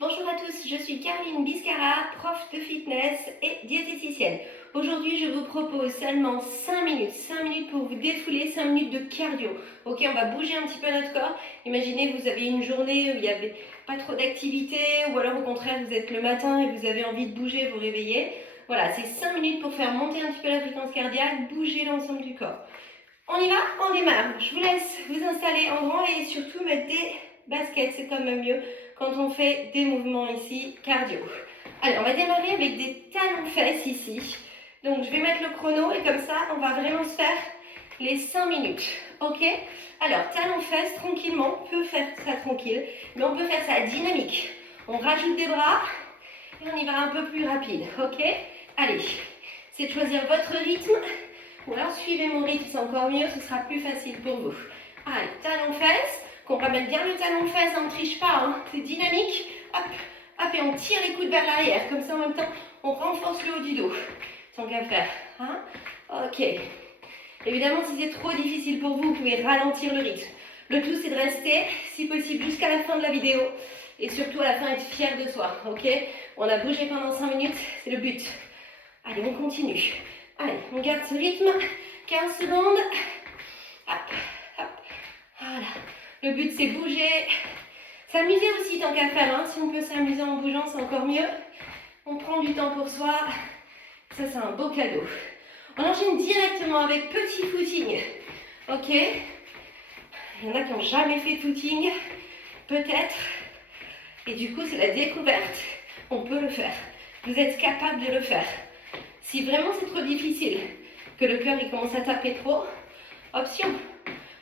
Bonjour à tous, je suis Caroline Biscara, prof de fitness et diététicienne. Aujourd'hui, je vous propose seulement 5 minutes pour vous défouler, 5 minutes de cardio. Ok, on va bouger un petit peu notre corps. Imaginez, vous avez une journée où il n'y avait pas trop d'activité, ou alors au contraire, vous êtes le matin et vous avez envie de bouger, vous réveiller. Voilà, c'est 5 minutes pour faire monter un petit peu la fréquence cardiaque, bouger l'ensemble du corps. On y va, on démarre. Je vous laisse vous installer en grand et surtout mettre des baskets, c'est quand même mieux quand on fait des mouvements ici cardio. Allez, on va démarrer avec des talons-fesses ici. Donc, je vais mettre le chrono et comme ça, on va vraiment se faire les 5 minutes. Ok? Alors, talons-fesses, tranquillement, on peut faire ça tranquille, mais on peut faire ça dynamique. On rajoute des bras et on y va un peu plus rapide. Ok? Allez, c'est de choisir votre rythme ou alors suivez mon rythme, c'est encore mieux, ce sera plus facile pour vous. Allez, talons-fesses. On ramène bien le talon de fesses, on ne triche pas, hein. C'est dynamique. Hop, hop, et on tire les coudes vers l'arrière. Comme ça, en même temps, on renforce le haut du dos. Tant qu'à faire. Hein. Ok. Évidemment, si c'est trop difficile pour vous, vous pouvez ralentir le rythme. Le tout, c'est de rester, si possible, jusqu'à la fin de la vidéo. Et surtout, à la fin, être fier de soi. Ok? On a bougé pendant 5 minutes, c'est le but. Allez, on continue. Allez, on garde ce rythme. 15 secondes. Hop, hop. Voilà. Le but, c'est bouger. S'amuser aussi, tant qu'à faire. Hein. Si on peut s'amuser en bougeant, c'est encore mieux. On prend du temps pour soi. Ça, c'est un beau cadeau. On enchaîne directement avec petit footing. Ok? Il y en a qui n'ont jamais fait de footing. Peut-être. Et du coup, c'est la découverte. On peut le faire. Vous êtes capable de le faire. Si vraiment c'est trop difficile, que le cœur il commence à taper trop, option.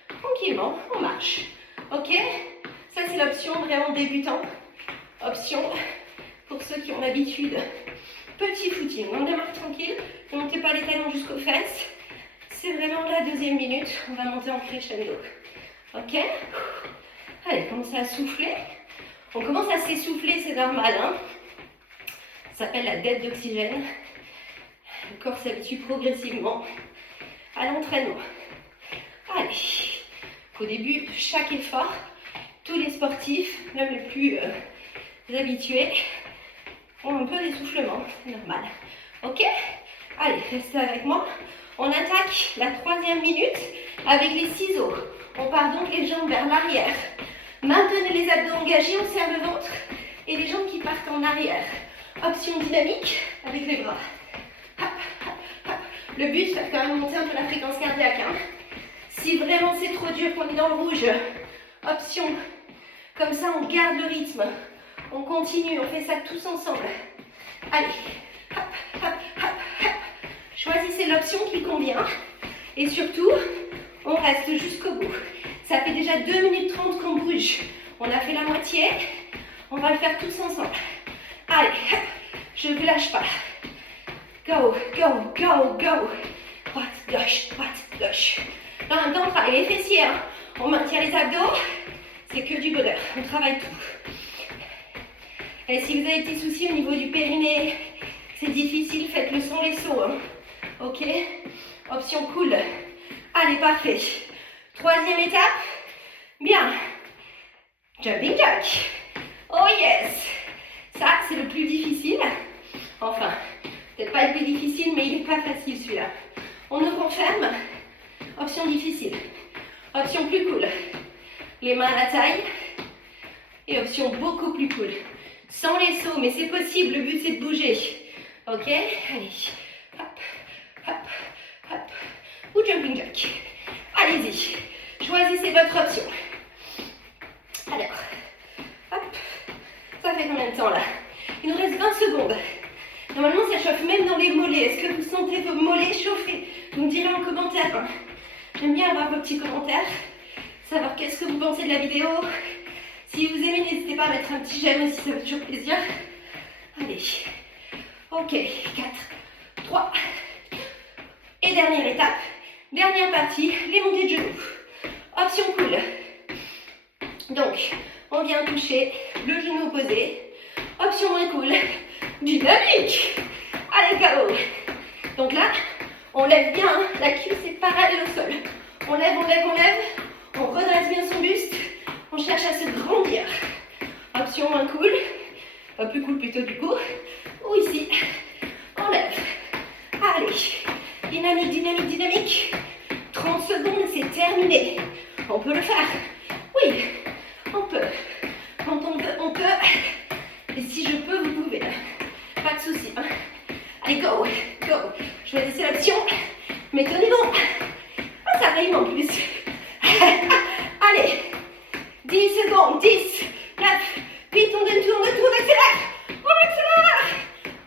Tranquillement, on marche. Ok? Ça, c'est l'option vraiment débutant. Option pour ceux qui ont l'habitude. Petit footing. On démarre tranquille. Ne montez pas les talons jusqu'aux fesses. C'est vraiment la deuxième minute. On va monter en crescendo. Ok? Allez, commencez à souffler. On commence à s'essouffler, c'est normal. Hein? Ça s'appelle la dette d'oxygène. Le corps s'habitue progressivement à l'entraînement. Allez. Au début de chaque effort, tous les sportifs, même les plus habitués, ont un peu d'essoufflement, c'est normal. Ok? Allez, restez avec moi. On attaque la 3e minute avec les ciseaux. On part donc les jambes vers l'arrière. Maintenez les abdos engagés, on serre le ventre et les jambes qui partent en arrière. Option dynamique avec les bras. Hop, hop, hop. Le but, c'est de quand même monter un peu la fréquence cardiaque. Hein. Si vraiment c'est trop dur qu'on est dans le rouge, option, comme ça on garde le rythme, on continue, on fait ça tous ensemble. Allez, hop, hop, hop, hop. Choisissez l'option qui convient et surtout, on reste jusqu'au bout. Ça fait déjà 2 minutes 30 qu'on bouge, on a fait la moitié, on va le faire tous ensemble. Allez, hop, je ne vous lâche pas. Go, go, go, go. Droite, gauche. Là, en même temps, on travaille les fessiers, hein. On maintient les abdos, c'est que du bonheur, on travaille tout. Et si vous avez des petits soucis au niveau du périnée, c'est difficile, faites le son les sauts. Hein. Ok? Option cool. Allez, parfait. 3e étape. Bien. Jumping jack. Oh yes. Ça, c'est le plus difficile. Enfin, peut-être pas le plus difficile, mais il n'est pas facile celui-là. On nous renferme. Option difficile. Option plus cool. Les mains à la taille. Et option beaucoup plus cool. Sans les sauts, mais c'est possible. Le but, c'est de bouger. Ok? Allez. Hop, hop, hop. Ou jumping jack. Allez-y. Choisissez votre option. Alors. Hop. Ça fait combien de temps, là? Il nous reste 20 secondes. Normalement, ça chauffe même dans les mollets. Est-ce que vous sentez vos mollets chauffer? Vous me direz en commentaire. Hein. J'aime bien avoir vos petits commentaires, savoir qu'est-ce que vous pensez de la vidéo. Si vous aimez, n'hésitez pas à mettre un petit j'aime aussi, ça fait toujours plaisir. Allez, ok, 4, 3, et dernière étape, dernière partie, les montées de genoux. Option cool. Donc, on vient toucher le genou opposé. Option moins cool, dynamique. Allez, KO. Donc là, on lève bien, hein. La cuisse est parallèle au sol. On lève, on lève, on lève. On redresse bien son buste. On cherche à se grandir. Option moins cool. plus cool plutôt du coup. Ou ici, on lève. Allez, dynamique, dynamique, dynamique. 30 secondes, c'est terminé. On peut le faire. Oui, on peut. Quand on veut, on peut. Et si je peux, vous pouvez. Pas de souci. Allez, go, go. Choisissez l'option. Mais tenez bon. Ah, ça rime en plus. Allez. 10 secondes. 10, 9, 8, on accélère. On accélère.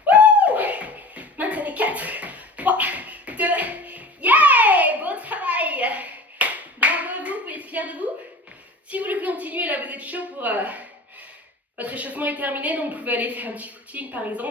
Wouh. Maintenez 4, 3, 2, yeah. Bon travail. Bravo à vous, vous pouvez être fiers de vous. Si vous voulez continuer, là, vous êtes chaud pour... votre échauffement est terminé, donc vous pouvez aller faire un petit footing par exemple.